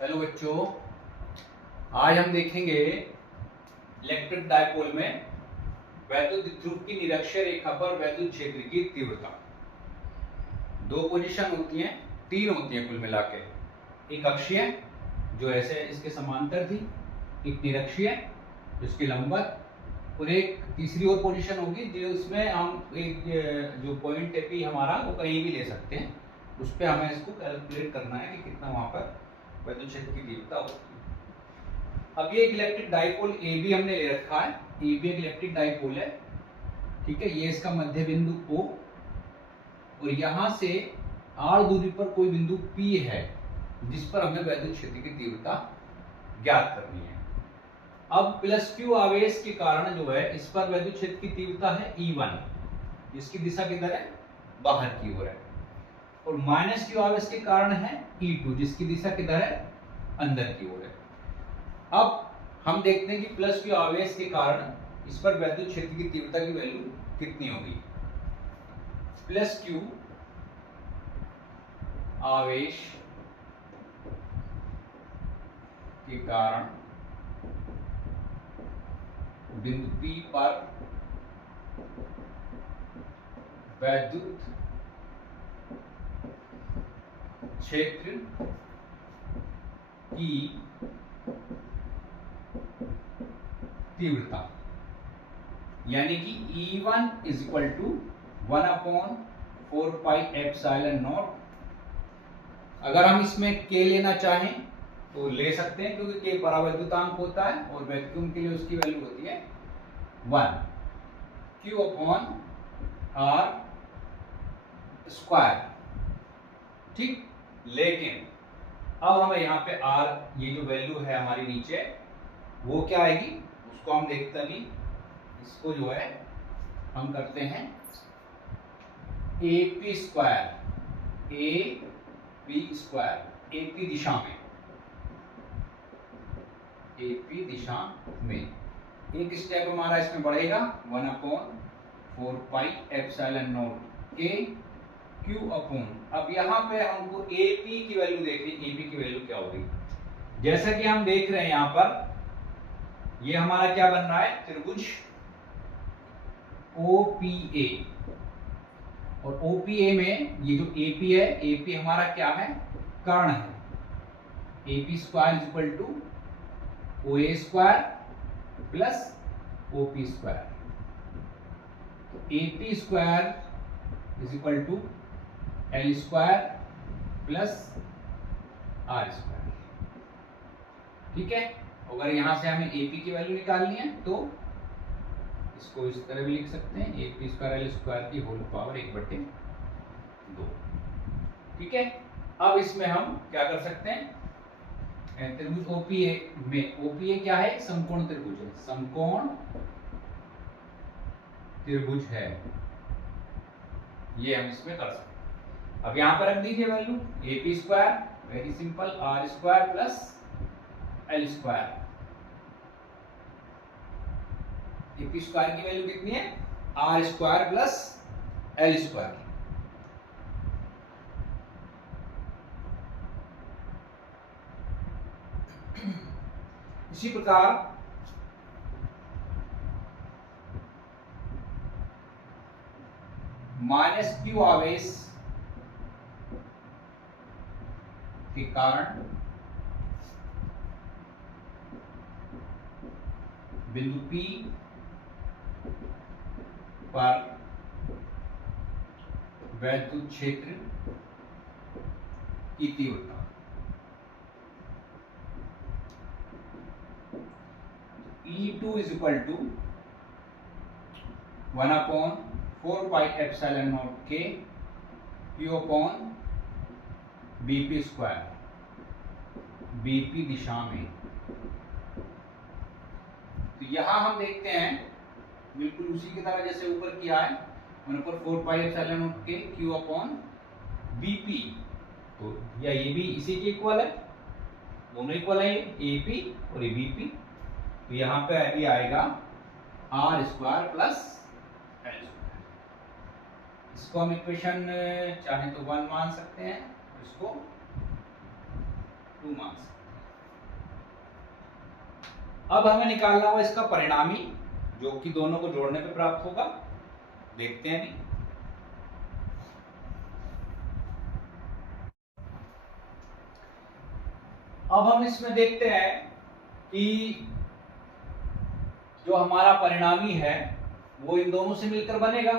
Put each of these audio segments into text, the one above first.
Hello बच्चों, आज हम देखेंगे इलेक्ट्रिक डायपोल में वैद्युत ध्रुव की निरक्षीय रेखा पर वैद्युत क्षेत्र की तीव्रता। दो पोजीशन होती हैं, तीन होती हैं कुल मिला के। एक अक्षीय जो ऐसे इसके समांतर थी, एक निरक्षीय जिसके लंबवत, और एक तीसरी और पोजीशन होगी जो उसमें हम एक जो पॉइंट है पी हमारा वो कहीं भी ले सकते हैं। उस पर हमें इसको कैलकुलेट करना है कि कितना वहां पर वैद्युत क्षेत्र की तीव्रता होती है। अब ये एक इलेक्ट्रिक डाइपोल ए बी हमने ले रखा है। ए बी एक इलेक्ट्रिक डाइपोल है, ठीक है। ये इसका मध्य बिंदु O और यहां से r दूरी पर कोई बिंदु P है जिस पर हमें वैद्युत क्षेत्र की तीव्रता ज्ञात करनी है। अब प्लस Q आवेश के कारण जो है इस पर वैद्युत क्षेत्र की तीव्रता है E1, जिसकी दिशा किधर है, बाहर की ओर है, और माइनस Q आवेश के कारण है E2, जिसकी दिशा किधर है, अंदर की ओर है। अब हम देखते हैं कि प्लस Q आवेश के कारण इस पर वैद्युत क्षेत्र की तीव्रता की वैल्यू कितनी होगी। प्लस Q आवेश के कारण बिंदु P पर वैद्युत क्षेत्र की तीव्रता, यानी कि E1 इज इक्वल टू 1/4πε0। अगर हम इसमें K लेना चाहें तो ले सकते हैं, क्योंकि K परावैद्युतांक होता है और वैक्यूम के लिए उसकी वैल्यू होती है 1 Q/R²। ठीक, लेकिन अब हमें यहाँ पे R, ये जो वैल्यू है हमारी नीचे, वो क्या आएगी उसको हम देखते नहीं। इसको जो है हम करते हैं AP², AP दिशा में, AP दिशा में एक स्टेप हमारा इसमें बढ़ेगा 1/4πε0K Q/। अब यहाँ पे हमको AP की वैल्यू देखनी, AP की वैल्यू क्या होगी। जैसा कि हम देख रहे हैं यहाँ पर ये हमारा क्या बन रहा है, त्रिभुज OPA, और OPA में ये जो AP है, AP हमारा क्या है, कर्ण है। AP² is equal to OA² plus OP²। AP² is equal to L² plus R²। ठीक है, अगर यहां से हमें AP की वैल्यू निकालनी है तो इसको इस तरह भी लिख सकते हैं, AP²L² की होल पावर 1/2। ठीक है, अब इसमें हम क्या कर सकते हैं, त्रिभुज OPA में, OPA क्या है, समकोण त्रिभुज है, समकोण त्रिभुज है, ये हम इसमें कर सकते हैं। अब यहां पर रख दीजिए value AP², very simple, R² plus L²। AP² की वैल्यू कितनी है, R² प्लस L²। इसी प्रकार माइनस Q आवेश के कारण बिंदु P पर वैद्युत क्षेत्र की तीव्रता, E2 is equal to 1/4πε0K Q/BP², BP दिशा में। तो यहां हम देखते हैं बिल्कुल उसी की तरह जैसे ऊपर किया है, 1/4πε0K Q/BP। तो या ये भी इसी के इक्वल है, दोनों इक्वल है, AP और ये BP। तो यहाँ पे अभी आएगा R² प्लस L²। इसको हम इक्वेशन चाहे तो 1 मान सकते हैं, इसको 2 मान सकते हैं। अब हमें निकालना होगा इसका परिणामी, जो कि दोनों को जोड़ने पे प्राप्त होगा। देखते हैं अभी। अब हम इसमें देखते हैं कि जो हमारा परिणामी है वो इन दोनों से मिलकर बनेगा,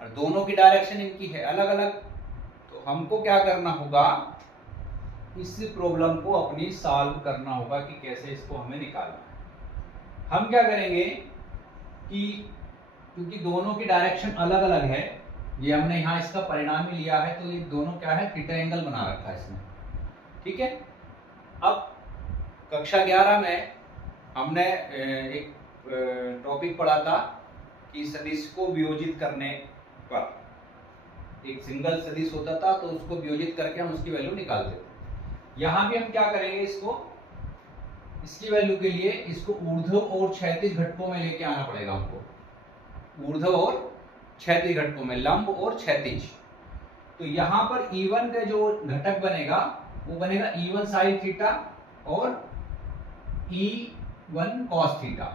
और दोनों की डायरेक्शन इनकी है अलग अलग। तो हमको क्या करना होगा, इस प्रॉब्लम को अपनी सॉल्व करना होगा कि कैसे इसको हमें निकालना है। हम क्या करेंगे कि क्योंकि दोनों की डायरेक्शन अलग अलग है, ये हमने यहाँ इसका परिणामी लिया है, तो ये दोनों क्या है, थीटा एंगल बना रखा है इसमें। ठीक है। अब कक्षा 11 में हमने एक टॉपिक पढ़ा था कि सदिश को वियोजित करने पर, एक सिंगल सदिश होता था तो उसको वियोजित करके हम उसकी वैल्यू निकालते थे। यहां भी हम क्या करेंगे, इसकी वैल्यू के लिए इसको ऊर्ध्व और क्षैतिज घटकों में लेके आना पड़ेगा हमको। ऊर्ध्व और क्षैतिज घटकों में, लंब और क्षैतिज। तो यहां पर E1 का जो घटक बनेगा वो बनेगा E1 साइन थीटा और E1 कॉस थीटा।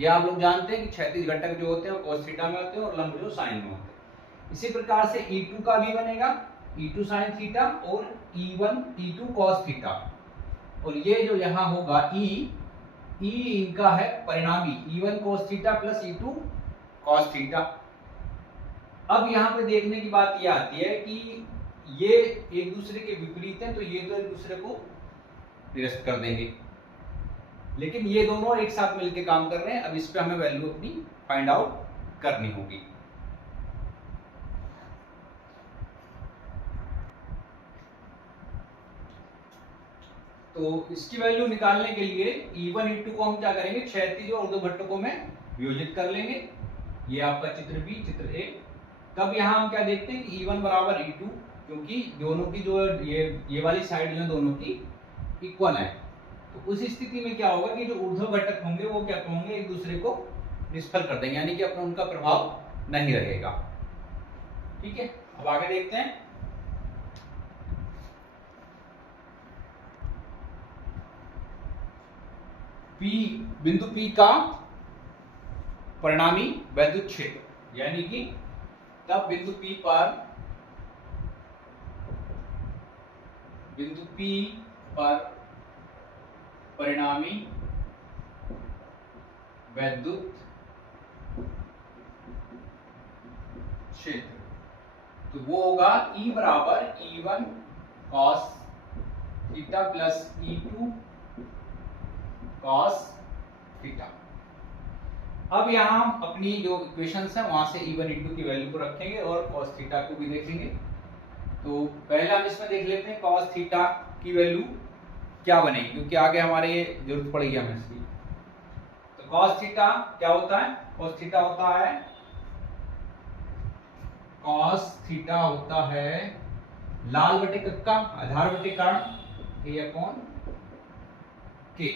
ये आप लोग जानते हैं कि क्षैतिज घटक जो होते हैं वो कॉस थीटा में होते हैं और लंब जो साइन में होते हैं। इसी प्रकार से E2 का भी बनेगा E2 साइन थीटा और E2 कॉस थीटा। और ये जो यहाँ होगा E इनका है परिणामी, E1 cos theta plus E2 cos theta. अब यहाँ पे देखने की बात ये आती है कि ये एक दूसरे के विपरीत हैं, तो ये तो एक दूसरे को निरस्त कर देंगे, लेकिन ये दोनों एक साथ मिलकर काम कर रहे हैं। अब इस पे हमें वैल्यू अपनी फाइंड आउट करनी होगी। तो इसकी वैल्यू निकालने के लिए E1 E2 को हम क्या करेंगे, क्षैतिज और ऊर्ध्व घटकों में वियोजित कर लेंगे। ये आपका चित्र बी, चित्र ए। तब यहाँ हम क्या देखते हैं कि E1 बराबर E2, क्योंकि दोनों की जो ये वाली साइड जो है दोनों की इक्वल है। तो उस स्थिति में क्या होगा कि जो ऊर्ध्व घटक होंगे वो क्या होंगे, एक दूसरे को निष्फल कर देंगे, यानी कि अपना उनका प्रभाव नहीं रहेगा। ठीक है। अब आगे देखते हैं। बिंदु P का परिणामी वैद्युत क्षेत्र, यानी कि तब बिंदु P पर परिणामी वैद्युत क्षेत्र, तो वो होगा E बराबर E1 cos theta plus E2 cos theta. अब यहाँ हम अपनी जो इक्वेशंस है वहां से E1 E2 की वैल्यू को रखेंगे और cos थीटा को भी देखेंगे। तो पहले हम इसमें देख लेते हैं cos थीटा की वैल्यू क्या बनेगी, क्योंकि आगे हमारे ये जरूरत पड़ेगी हमें इसकी। तो cos थीटा क्या होता है, cos थीटा होता है लाल बटे कक्का आधार बटे कारण A upon K।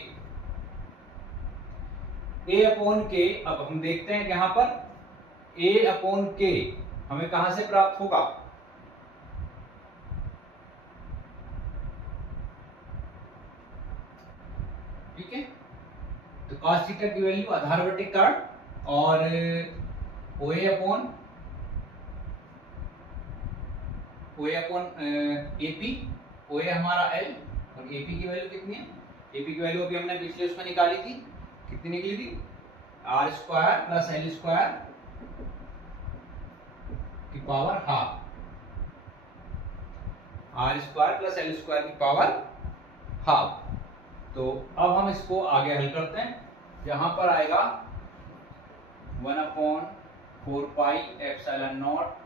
A upon K, अब हम देखते हैं कि यहाँ पर A अपॉन K हमें कहां से प्राप्त होगा, ठीक है। तो cos थीटा की वैल्यू आधार बटे कारण और OA अपॉन AP, OA हमारा L और AP की वैल्यू कितनी है, AP की वैल्यू अभी हमने पिछले उसमें निकाली थी, कितनी निकली थी, R square plus L square की power half, R square plus L square की पावर हाफ। तो अब हम इसको आगे हल करते हैं। यहां पर आएगा 1/4 pi epsilon not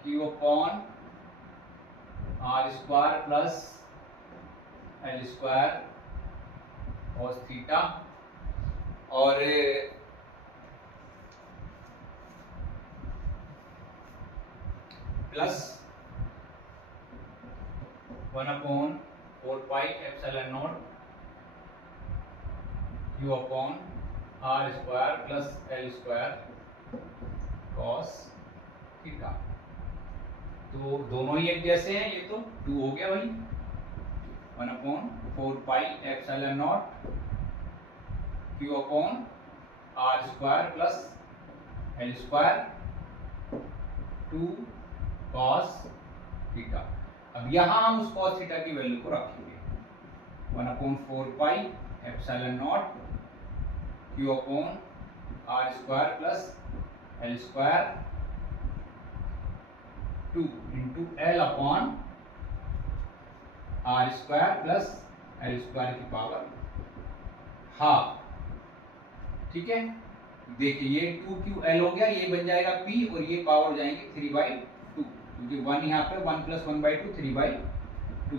Q upon R square plus L square cos theta और plus 1/4 pi epsilon not Q upon R square plus L square cos theta. तो दोनों ही एक जैसे हैं, ये तो 2 हो गया भाई। 1/4πε0 Q upon R square plus L square 2 cos theta. अब यहाँ हम उस cos थीटा की वैल्यू को रखेंगे 1/4πε0 Q upon R square plus L square 2 into L upon R square plus L square की पावर हाफ। ठीक है, देखिए ये 2QL हो गया, ये बन जाएगा P और ये पावर हो जाएंगे 3/2 क्योंकि 1 यहाँ पे 1 + 1/2 3/2 तो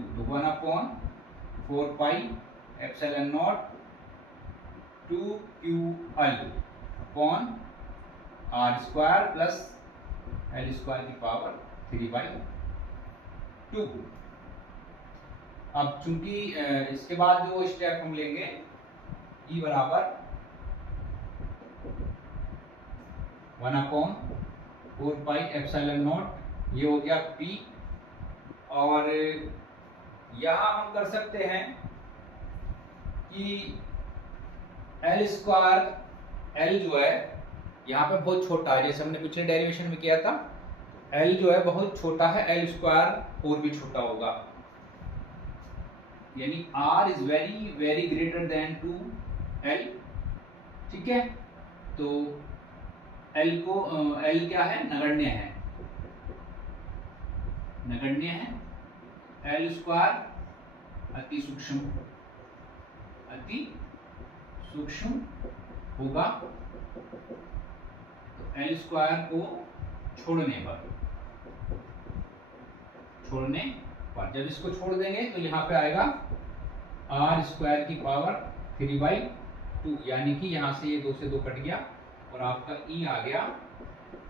1/4πε0 2QL upon R square plus L square की पावर 3/2। अब चूंकि इसके बाद जो स्टेप हम लेंगे E बराबर 1/4πε0 ये हो गया P और यहां हम कर सकते हैं कि एल स्क्वायर एल जो है यहाँ पे बहुत छोटा है, जैसे हमने पिछले डेरिवेशन में किया था, एल जो है बहुत छोटा है, एल स्क्वायर और भी छोटा होगा, यानी R is very very greater than 2L। ठीक है, तो एल को एल क्या है, नगण्य है, नगण्य है। एल स्क्वायर अति सूक्ष्म होगा, तो एल स्क्वायर को छोड़ने पर जब इसको छोड़ देंगे तो यहाँ पे आएगा आर स्क्वायर की पावर 3/2 यानी कि यहाँ से ये 2 से 2 कट गया और आपका E आ गया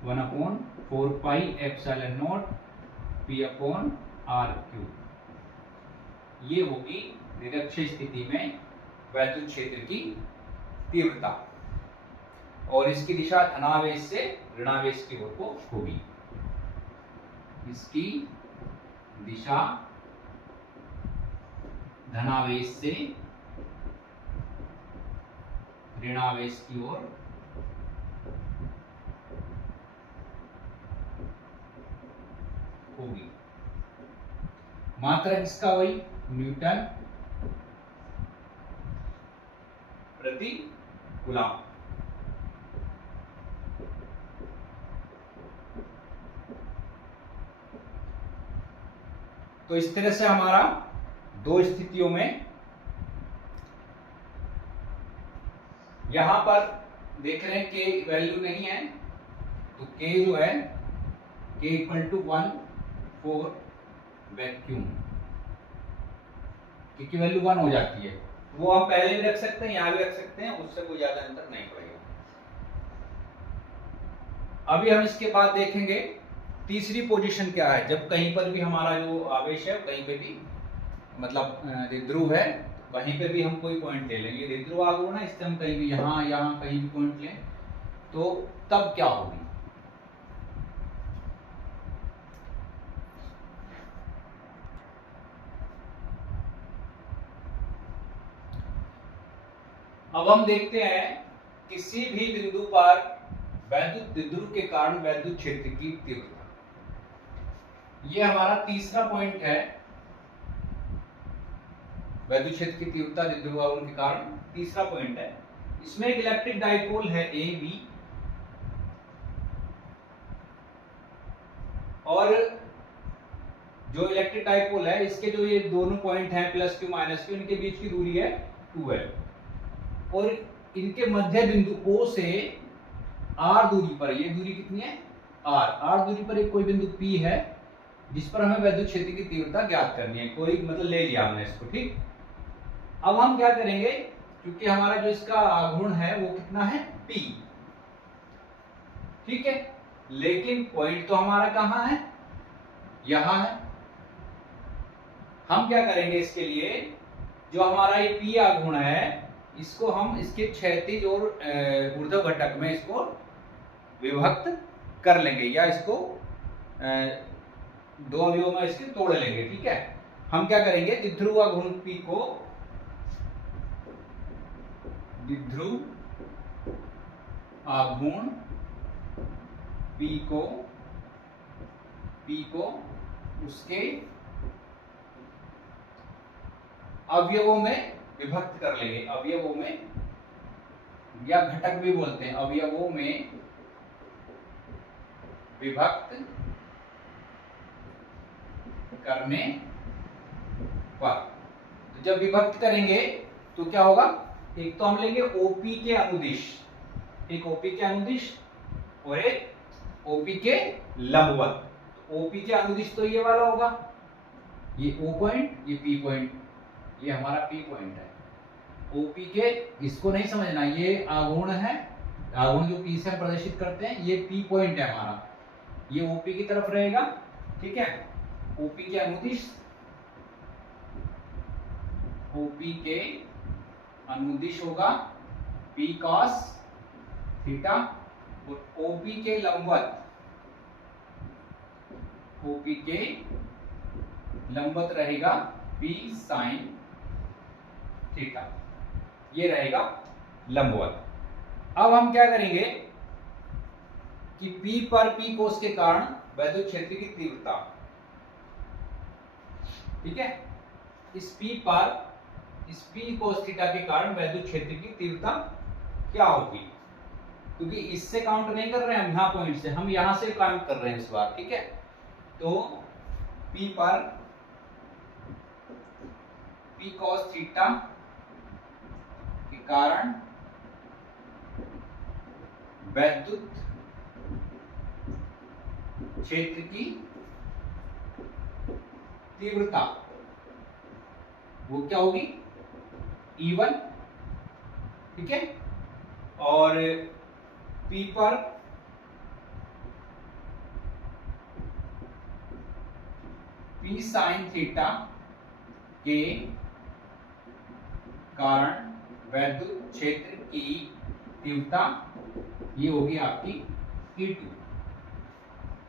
1/4πε0 P/r3। ये होगी निरक्षीय स्थिति में वैद्युत क्षेत्र की तीव्रता और इसकी दिशा धनावेश से ऋणावेश की ओर को होगी। इसकी दिशा धनावेश से ऋणावेश की ओर होगी। मात्रा किसका वही न्यूटन प्रति कूलम। तो इस तरह से हमारा दो स्थितियों में यहां पर देख रहे हैं के वैल्यू नहीं है तो के जो है के = 1 फॉर वैक्यूम, की वैल्यू 1 हो जाती है। वो हम पहले भी रख सकते हैं, यहां भी रख सकते हैं, उससे कोई ज्यादा अंतर नहीं पड़ेगा। अभी हम इसके बाद देखेंगे तीसरी पोजीशन क्या है, जब कहीं पर भी हमारा जो आवेश है कहीं पे भी मतलब द्विध्रुव है, वहीं पे भी हम कोई पॉइंट ले लेंगे, द्विध्रुव आघूर्ण है, इससे हम कहीं भी यहाँ कहीं भी पॉइंट लें तो तब क्या होगी। अब हम देखते हैं किसी भी बिंदु पर वैद्युत द्विध्रुव के कारण वैद्युत क्षेत्र की तीव्रता। ये हमारा तीसरा पॉइंट है, वैद्युत क्षेत्र की तीव्रता द्विध्रुव आघूर्ण के कारण तीसरा पॉइंट है। इसमें एक इलेक्ट्रिक डाइपोल है AB और जो इलेक्ट्रिक डाइपोल है इसके जो ये दोनों पॉइंट हैं +Q -Q, इनके बीच की दूरी है 2L और इनके मध्य बिंदु O से R दूरी पर, ये दूरी कितनी है R दूरी पर एक कोई बिंदु P है जिस पर हमें वैद्युत क्षेत्र की तीव्रता ज्ञात करनी है, कोई मतलब ले लिया हमने इसको। ठीक, अब हम क्या करेंगे, क्योंकि हमारा जो इसका आघूर्ण है वो कितना है P, ठीक है, लेकिन पॉइंट तो हमारा कहाँ है, यहां है। हम क्या करेंगे इसके लिए, जो हमारा ये P आघूर्ण है इसको हम इसके क्षैतिज और ऊर्ध्व घटक में इसको विभक्त कर लेंगे या इसको दो अवयवों में इसके तोड़ लेंगे। ठीक है, हम क्या करेंगे, द्विध्रुव आघूर्ण P को, द्विध्रुव आघूर्ण P को उसके अवयवों में विभक्त कर लेंगे। अवयवों में, या घटक भी बोलते हैं, अवयवों में विभक्त करने पर। तो जब विभक्त करेंगे तो क्या होगा, एक तो हम लेंगे OP के अनुदिश, एक OP के अनुदिश और एक OP के लंबवत। OP के अनुदिश तो ये वाला होगा, ये O पॉइंट, ये P पॉइंट, ये हमारा P पॉइंट है। OP के, इसको नहीं समझना, ये आघूर्ण है, आघूर्ण जो P से हम प्रदर्शित करते हैं, ये P पॉइंट है हमारा, ये OP की तरफ रहेगा, ठीक है। OP के अनुदिश, OP के अनुदिश होगा P cos थीटा, और OP के लंबवत, OP के लंबवत रहेगा P sin थीटा, ये रहेगा लंबवत। अब हम क्या करेंगे कि P पर P कोस के कारण वैद्युत क्षेत्र की तीव्रता, ठीक है, इस P पर इस P कोस थीटा के कारण वैद्युत क्षेत्र की तीव्रता क्या होगी, क्योंकि इससे काउंट नहीं कर रहे हैं हम, यहां पॉइंट से, हम यहां से काउंट कर रहे हैं इस बार, ठीक है। तो P पर P cos थीटा के कारण वैद्युत क्षेत्र की तीव्रता वो क्या होगी, E1, ठीक है। और P पर P sin थीटा के कारण वैद्युत क्षेत्र की तीव्रता ये होगी आपकी E2।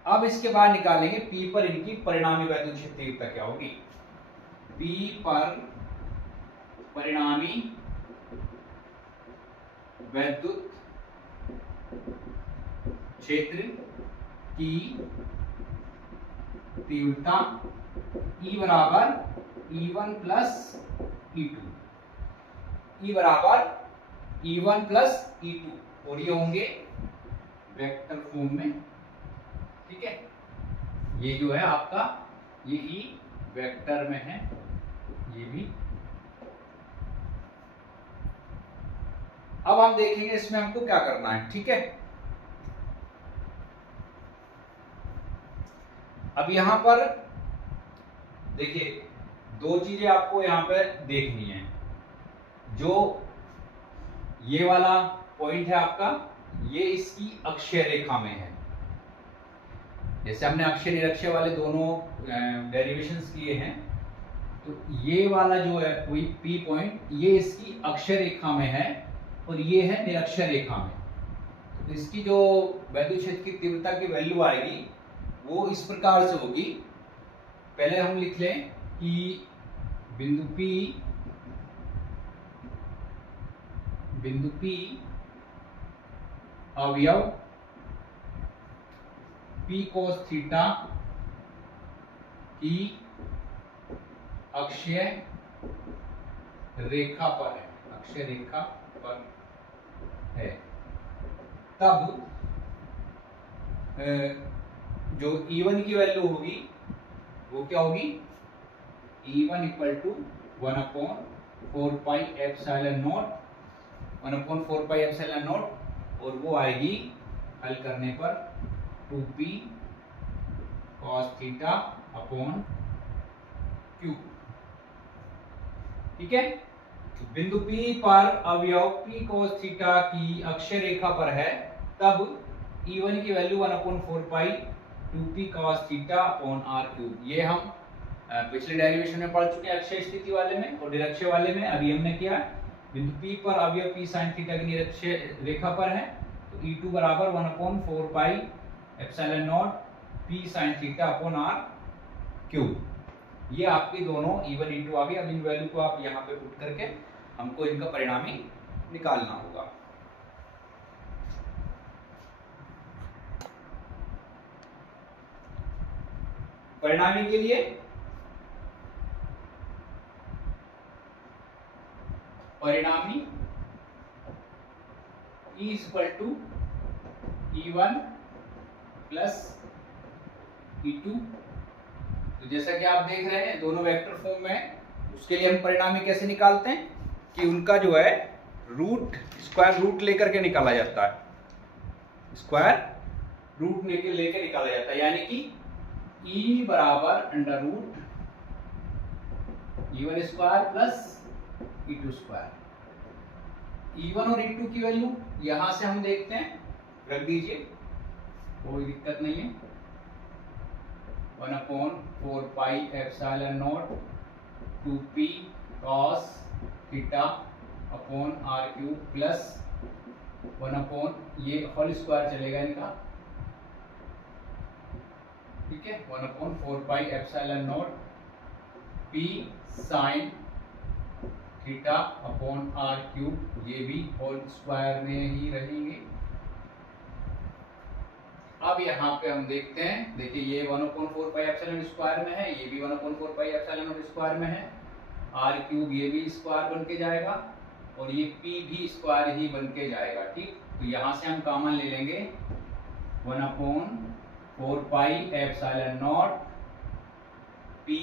अब इसके बाद निकालेंगे P पर इनकी परिणामी वैद्युत क्षेत्र तीव्रता क्या होगी। P पर परिणामी वैद्युत क्षेत्र की तीव्रता E बराबर E1 प्लस E2, E बराबर E1 प्लस E2, और ये होंगे वेक्टर फॉर्म में, ठीक है। ये जो है आपका, ये E वेक्टर में है, ये भी। अब हम देखेंगे इसमें हमको क्या करना है, ठीक है। अब यहां पर देखिए, दो चीजें आपको यहां पे देखनी है। जो ये वाला पॉइंट है आपका, ये इसकी अक्षीय रेखा में है। जैसे हमने अक्षीय निरक्षीय वाले दोनों डेरिवेशंस किए हैं, तो ये वाला जो है वही P पॉइंट, ये इसकी अक्षीय रेखा में है और ये है निरक्षीय रेखा में। तो इसकी जो वैद्युत क्षेत्र की तीव्रता की वैल्यू आएगी वो इस प्रकार से होगी। पहले हम लिख लें कि बिंदु P अवयव P cos थीटा की अक्षीय रेखा पर है, अक्षीय रेखा पर है। तब जो E1 की वैल्यू होगी वो क्या होगी, E1 equal to 1/4 epsilon naught, 1/4 epsilon naught, और वो आएगी हल करने पर 2p cos theta upon q, ठीक है। बिंदु P पर अवयव P cos थीटा की अक्षीय रेखा पर है, तब E1 की value 1/4 2p cos theta upon r3। ये हम पिछले डेरिवेशन में पढ़ चुके हैं अक्षीय स्थिति वाले में और निरक्षीय वाले में। अभी हमने किया बिंदु P पर अवयव P sin थीटा की निरक्षीय रेखा पर है, तो E2 बराबर 1/4 epsilon not P sin theta upon r cube. ये आपकी दोनों E1 E2 आ गई। अब इन वैल्यू को आप यहाँ पे पुट करके हमको इनका परिणामी निकालना होगा। परिणामी के लिए परिणामी E equal to E1 plus E2। तो जैसा कि आप देख रहे हैं दोनों वेक्टर फॉर्म में, उसके लिए हम परिणामी कैसे निकालते हैं कि उनका जो है रूट स्क्वायर रूट लेकर के निकाला जाता है, स्क्वायर रूट लेके निकाला जाता है, यानी कि E बराबर under root E1 square plus E2 square. E1 और E2 की वैल्यू यहां से हम देखते हैं, रख दीजिए, कोई दिक्कत नहीं है। 1/4 pi epsilon not 2p cos theta upon r cube plus 1 ये होल स्क्वायर चलेगा इनका, ठीक है। 1/4 pi epsilon not p sine theta upon r cube, ये भी होल स्क्वायर में ही रहेंगे। अब यहाँ पे हम देखते हैं, देखिए ये 1/4 पाई एप्सिलॉन स्क्वायर में है, ये भी 1/4 पाई एप्सिलॉन स्क्वायर में है, r क्यूब ये भी स्क्वायर बन के जाएगा और ये p भी स्क्वायर ही बन के जाएगा, ठीक। तो यहाँ से हम कॉमन ले लेंगे 1/4 pi epsilon not p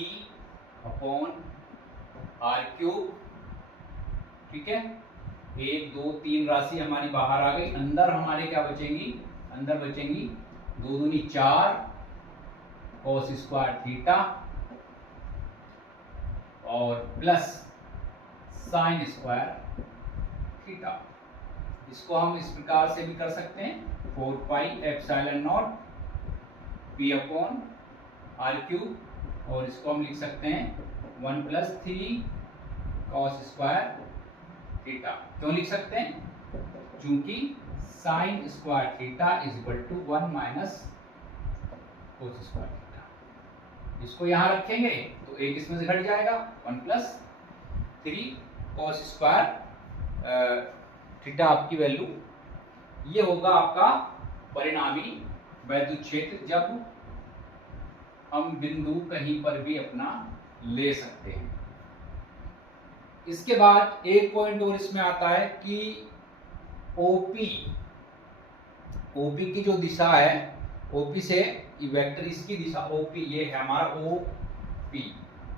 upon r cube, ठीक है। 1 2 3 राशि हमारी बाहर आ गई, अंदर हमारे क्या बचेंगी, अंदर बचेंगी 2 दूनी 4 cos स्क्वायर थीटा और प्लस साइन स्क्वायर थीटा। इसको हम इस प्रकार से भी कर सकते हैं, 4 पाई epsilon not p upon r cube, और इसको हम लिख सकते हैं 1 + 3 cos स्क्वायर थीटा। क्यों लिख सकते हैं, क्योंकि sine square theta is equal to 1 minus cos square theta. इसको यहां रखेंगे तो एक इसमें से घट जाएगा, 1 + 3 cos स्क्वायर थीटा आपकी वैल्यू। ये होगा आपका परिणामी वैद्युत क्षेत्र, जब हम बिंदु कहीं पर भी अपना ले सकते हैं। इसके बाद एक पॉइंट और इसमें आता है कि OP की जो दिशा है, OP से वेक्टर इसकी दिशा OP, ये है हमारा OP।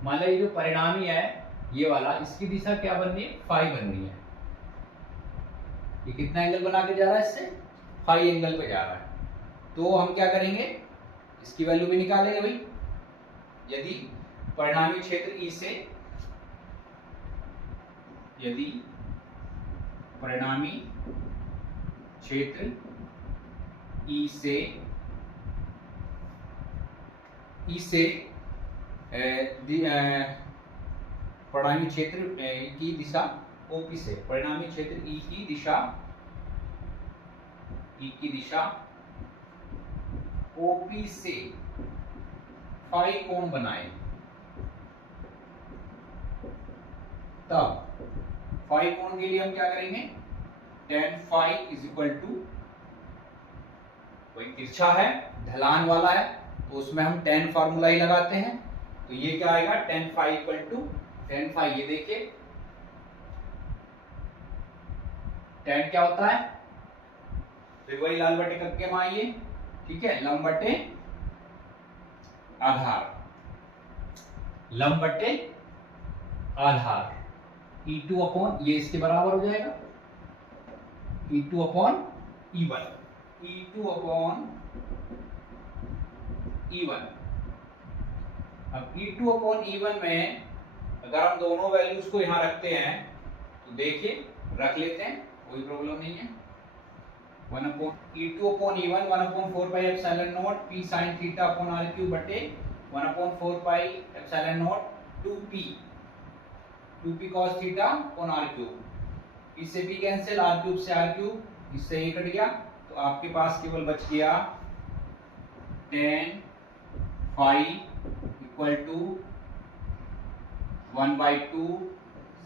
मान लीजिए जो परिणामी है ये वाला, इसकी दिशा क्या बननी है, फाई बननी है। ये कितना एंगल बना के जा रहा है, इससे फाई एंगल पे जा रहा है। तो हम क्या करेंगे, इसकी वैल्यू भी निकालेंगे भाई। यदि परिणामी क्षेत्र E से, यदि परिणामी क्षेत्र E से परिणामी क्षेत्र की दिशा OP से, परिणामी क्षेत्र E की दिशा OP से फाई कोण बनाए, तब फाई कोण के लिए हम क्या करेंगे, tan phi is equal to, कोई तिरछा है ढलान वाला है तो उसमें हम tan फार्मूला ही लगाते हैं। तो ये क्या आएगा, tan phi equal to tan phi, ये देखिए tan क्या होता है, फिर वही लाल बटे कक्के में आइए, ठीक है, लंब बटे आधार, लंब बटे आधार E2 अपॉन, ये इसके बराबर हो जाएगा E2 upon E1, E2 upon E1। अब E2 अपॉन E1 में अगर हम दोनों वैल्यूज को यहां रखते हैं तो देखिए, रख लेते हैं, कोई प्रॉब्लम नहीं है। E2 upon E1 1/4 pi epsilon not p sin theta upon r cube बटे 1/4 pi epsilon not 2p cos theta upon r cube. इससे p कैंसिल, r क्यूब से r क्यूब, इससे ये कट गया, तो आपके पास केवल बच गया tan phi equal to 1/2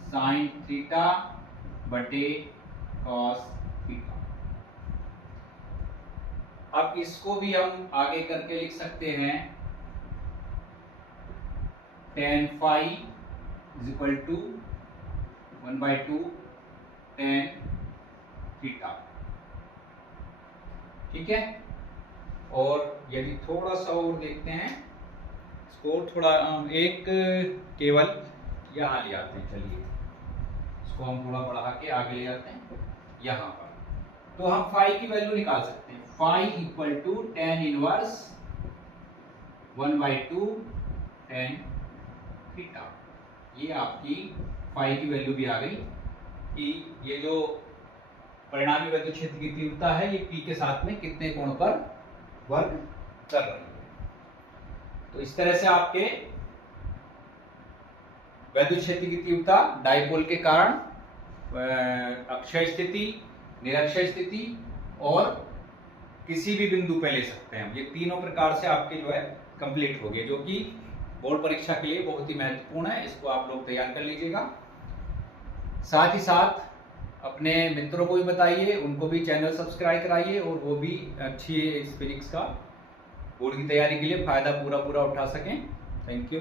sine theta बटे कॉस थीटा। अब इसको भी हम आगे करके लिख सकते हैं tan phi is equal to 1/2 tan theta. ठीक है, और यदि थोड़ा सा और देखते हैं इसको, थोड़ा एक केवल यहाँ ले आते हैं, चलिए इसको हम थोड़ा बढ़ा के आगे ले आते हैं यहाँ पर, तो हम फाई की वैल्यू निकाल सकते हैं। Phi equal to tan inverse 1/2 tan theta. ये आपकी फाई की वैल्यू भी आ गई कि ये जो परिणामी वैद्युत क्षेत्र की तीव्रता है ये P के साथ में कितने कोण पर वर्क कर रही है। तो इस तरह से आपके वैद्युत क्षेत्र की तीव्रता डाइपोल के कारण अक्षय स्थिति, निरक्षय स्थिति और किसी भी बिंदु पे ले सकते हैं। ये तीनों प्रकार से आपके जो है कंप्लीट हो गए, जो कि बोर्ड परीक्षा के लिए बहुत ही महत्वपूर्ण है। इसको आप लोग तैयार कर लीजिएगा। साथ ही साथ अपने मित्रों को भी बताइए, उनको भी चैनल सब्सक्राइब कराइए और वो भी अच्छी फिजिक्स का बोर्ड की तैयारी के लिए फायदा पूरा उठा सकें। Thank you.